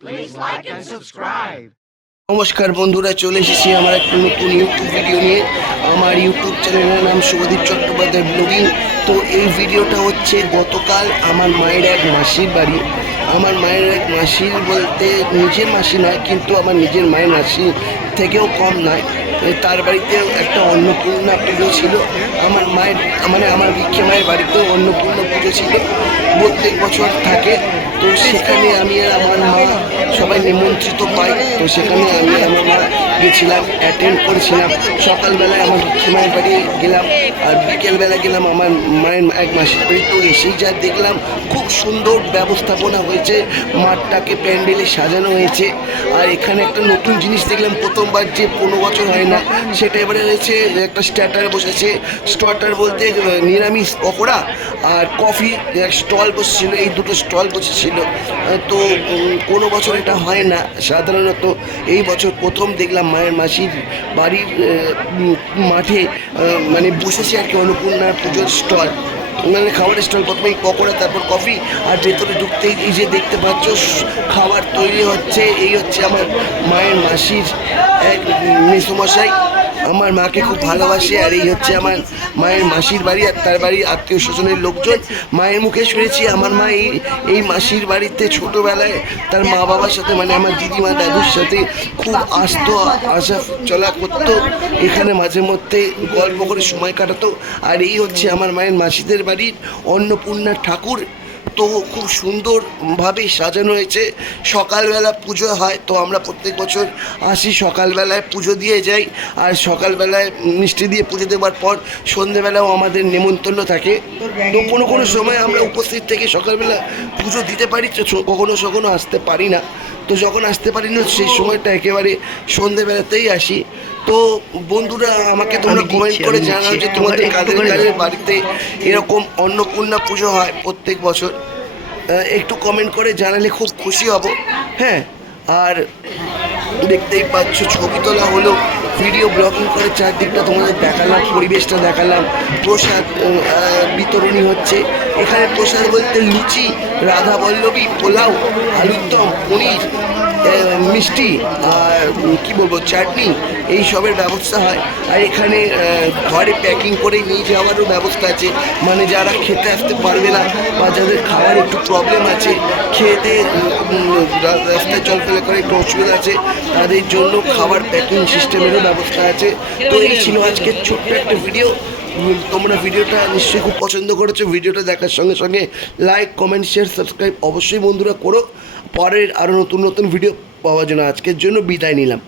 Please like and subscribe. নমস্কার বন্ধুরা, চলে এসেছি আমার একটা নতুন ইউটিউব ভিডিও নিয়ে। আমার ইউটিউব চ্যানেলের নাম শুভদীপ চট্টোপাধ্যায় ব্লগিং। তো এই ভিডিওটা হচ্ছে গতকাল আমার মায়ের এক মাসির বাড়ি। আমার মায়ের এক মাসির বলতে নিজের মাসি নয়, কিন্তু আমার নিজের মায়ের মাসি থেকেও কম নয়। তার বাড়িতে একটা অন্নপূর্ণা পুজো ছিল। আমার মায়ের আমার ভিক্ষে মায়ের বাড়িতেও অন্নপূর্ণা পুজো ছিল, প্রত্যেক বছর থাকে। তো সেখানে আমি আর আমার মা সবাই নিমন্ত্রিত পাই। তো সেখানে আমি আমার মা গেছিলাম, অ্যাটেন্ড করেছিলাম। সকালবেলায় আমার ভিক্ষে মায়ের বাড়ি গেলাম, আর বিকেলবেলা গেলাম আমার মায়ের এক মাসির বাড়ি। তো এসেই যা দেখলাম, খুব সুন্দর ব্যবস্থাপনা হয়েছে, মাঠটাকে প্যান্ডেলে সাজানো হয়েছে। আর এখানে একটা নতুন জিনিস দেখলাম, প্রথমবার, যে 15 বছর হয় না, সেটা এবারে হয়েছে। একটা স্টার্টার বসেছে, স্টার্টার বলতে নিরামিষ পকোড়া আর কফি স্টল বসেছিল, এই দুটো স্টল বসেছিল। তো কোনো বছর এটা হয় না সাধারণত। এই বছর প্রথম দেখলাম মায়ের মাসির বাড়ির মাঠে বসেছে আর কি অন্নপূর্ণার পুজোর স্টল, খাবারের স্টল। প্রথমেই পকোড়া, তারপর কফি, আর ভেতরে ঢুকতেই এই যে দেখতে পাচ্ছ খাবার তৈরি হচ্ছে। এই হচ্ছে আমার মায়ের মাসির এক মেসোমশাই, আমার মাকে খুব ভালোবাসে। আর এই হচ্ছে আমার মায়ের মাসির বাড়ি, আর তার বাড়ির আত্মীয় স্বজনের লোকজন। মায়ের মুখে শুনেছি আমার মা এই মাসির বাড়িতে ছোটোবেলায় তার মা বাবার সাথে, আমার দিদিমা দাদুর সাথে খুব আসা চলা করতো। এখানে মাঝে মধ্যে গল্প করে সময় কাটাতো। আর এই হচ্ছে আমার মায়ের মাসিদের বাড়ির অন্নপূর্ণা ঠাকুর। তো খুব সুন্দরভাবে সাজানো হয়েছে। সকালবেলা পুজো হয়, তো আমরা প্রত্যেক বছর আসি, সকালবেলায় পুজো দিয়ে যাই। আর সকালবেলায় মিষ্টি দিয়ে পুজো দেওয়ার পর সন্ধেবেলাও আমাদের নেমন্তন্ন থাকে। তো কোনো সময় আমরা উপস্থিত থেকে সকালবেলা পুজো দিতে পারি, কখনো আসতে পারি না। তো যখন আসতে পারি না, সেই সময়টা একেবারে সন্ধেবেলাতেই আসি। তো বন্ধুরা, আমাকে তোমরা কমেন্ট করে জানাও যে তোমাদের কাদের বাড়িতে এরকম অন্নপূর্ণা পুজো হয় প্রত্যেক বছর। একটু কমেন্ট করে জানালে খুব খুশি হব। হ্যাঁ, আর দেখতেই পাচ্ছ ছবি তোলা হলো, ভিডিও ব্লগিং করে চারদিকটা তোমাদের দেখালাম, পরিবেশটা দেখালাম। প্রসাদ বিতরণী হচ্ছে এখানে। প্রসাদ বলতে লুচি, রাধা বল্লভী, পোলাও, আলুর দম, পনির, মিষ্টি, আর কি বলবো, চাটনি, এই সবের ব্যবস্থা হয়। আর এখানে ঘরে প্যাকিং করে নিয়ে যাওয়ারও ব্যবস্থা আছে। যারা খেতে আসতে পারবে না, বা যাদের খাওয়ার একটু প্রবলেম আছে, খেতে রাস্তায় চলাফেরা করে একটু অসুবিধা আছে, তাদের জন্য খাবার প্যাকিং সিস্টেমেরও ব্যবস্থা আছে। তো এই ছিল আজকের ছোট্ট একটা ভিডিও। তোমরা ভিডিওটা নিশ্চয়ই খুব পছন্দ করেছো। ভিডিওটা দেখার সঙ্গে সঙ্গে লাইক, কমেন্ট, শেয়ার, সাবস্ক্রাইব অবশ্যই বন্ধুরা করো, পরের আরও নতুন ভিডিও পাওয়ার জন্য। আজকের জন্য বিদায় নিলাম।